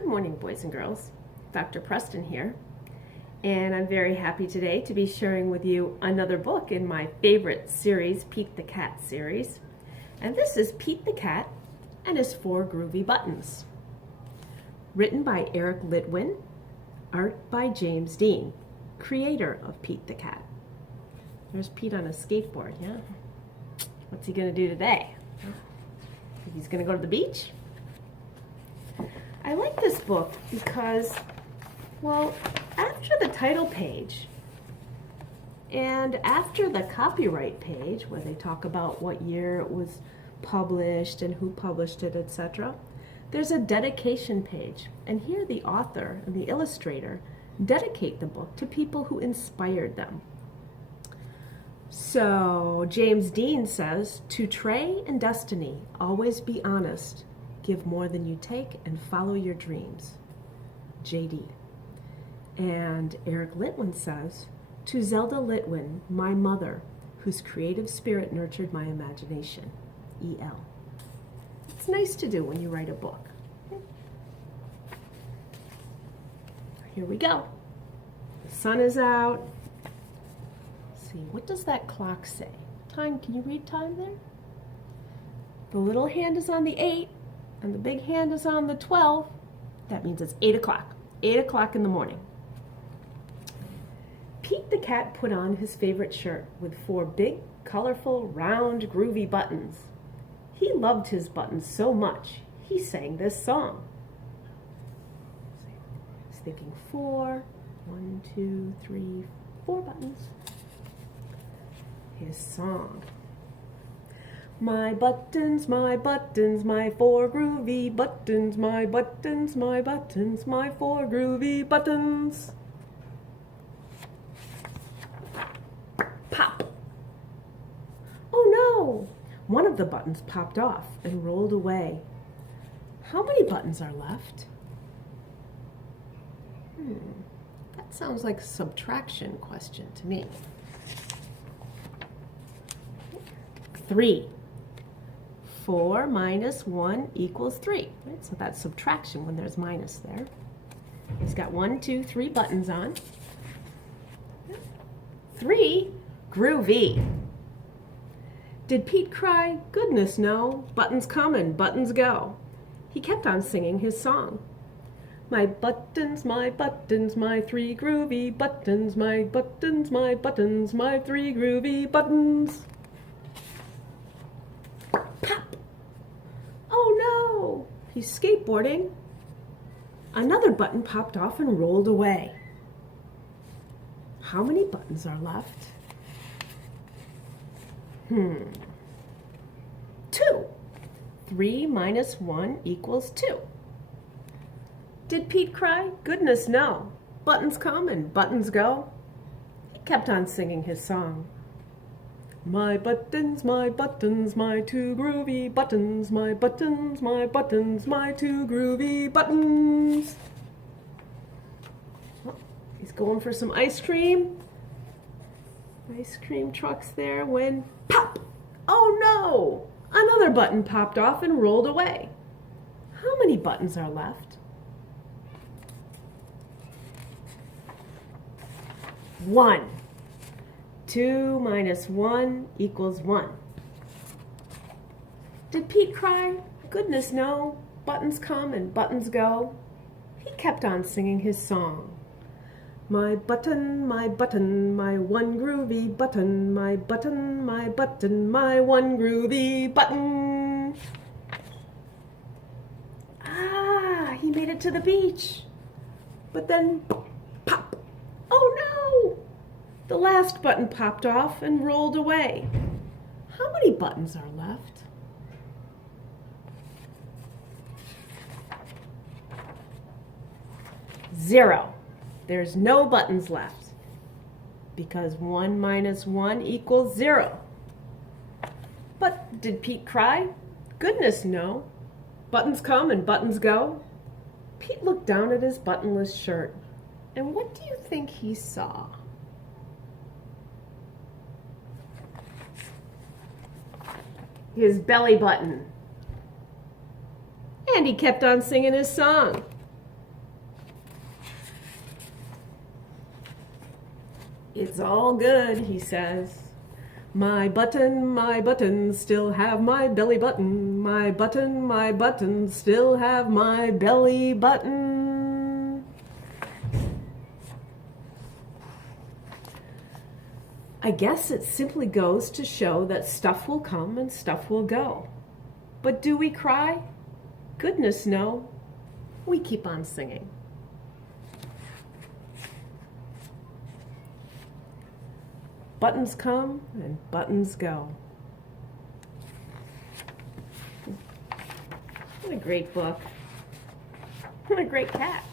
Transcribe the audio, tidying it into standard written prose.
Good morning, boys and girls. Dr. Preston here, and I'm very happy today to be sharing with you another book in my favorite series, Pete the Cat series. And this is Pete the Cat and his 4 Groovy Buttons. Written by Eric Litwin, art by James Dean, creator of Pete the Cat. There's Pete on a skateboard, yeah? What's he gonna do today? Think he's gonna go to the beach? I like this book because, well, after the title page and after the copyright page where they talk about what year it was published and who published it, etc., there's a dedication page. And here the author and the illustrator dedicate the book to people who inspired them. So James Dean says, "To Trey and Destiny, always be honest. Give more than you take and follow your dreams." JD. And Eric Litwin says, "To Zelda Litwin, my mother, whose creative spirit nurtured my imagination." EL. It's nice to do when you write a book. Here we go. The sun is out. Let's see, what does that clock say? Time, can you read time there? The little hand is on the 8. And the big hand is on the 12. That means it's 8 o'clock. 8 o'clock in the morning. Pete the Cat put on his favorite shirt with 4 big, colorful, round, groovy buttons. He loved his buttons so much, he sang this song. He's thinking 4, 1, 2, 3, 4 buttons. His song. My buttons, my 4 groovy buttons, my buttons, my 4 groovy buttons. Pop! Oh no! One of the buttons popped off and rolled away. How many buttons are left? That sounds like a subtraction question to me. 3. 4 minus 1 equals 3. Right? So that's subtraction when there's minus there. He's got 1, 2, 3 buttons on. 3, groovy. Did Pete cry? Goodness no. Buttons come and buttons go. He kept on singing his song. My buttons, my 3 groovy buttons, my buttons, my 3 groovy buttons. He's skateboarding. Another button popped off and rolled away. How many buttons are left? 2. 3 minus 1 equals 2. Did Pete cry? Goodness no. Buttons come and buttons go. He kept on singing his song. My buttons, my 2 groovy buttons, my buttons, my 2 groovy buttons. Oh, he's going for some ice cream. Ice cream truck's there when pop! Oh no! Another button popped off and rolled away. How many buttons are left? 1. 2 minus 1 equals 1. Did Pete cry? Goodness no. Buttons come and buttons go. He kept on singing his song. My button, my 1 groovy button, my button, my 1 groovy button. Ah, he made it to the beach. But then, pop! Oh no! The last button popped off and rolled away. How many buttons are left? 0. There's no buttons left because 1 minus 1 equals 0. But did Pete cry? Goodness no. Buttons come and buttons go. Pete looked down at his buttonless shirt, and what do you think he saw? His belly button. And he kept on singing his song. It's all good, he says. My button, still have my belly button. My button, still have my belly button. I guess it simply goes to show that stuff will come and stuff will go. But do we cry? Goodness, no. We keep on singing. Buttons come and buttons go. What a great book. What a great cat.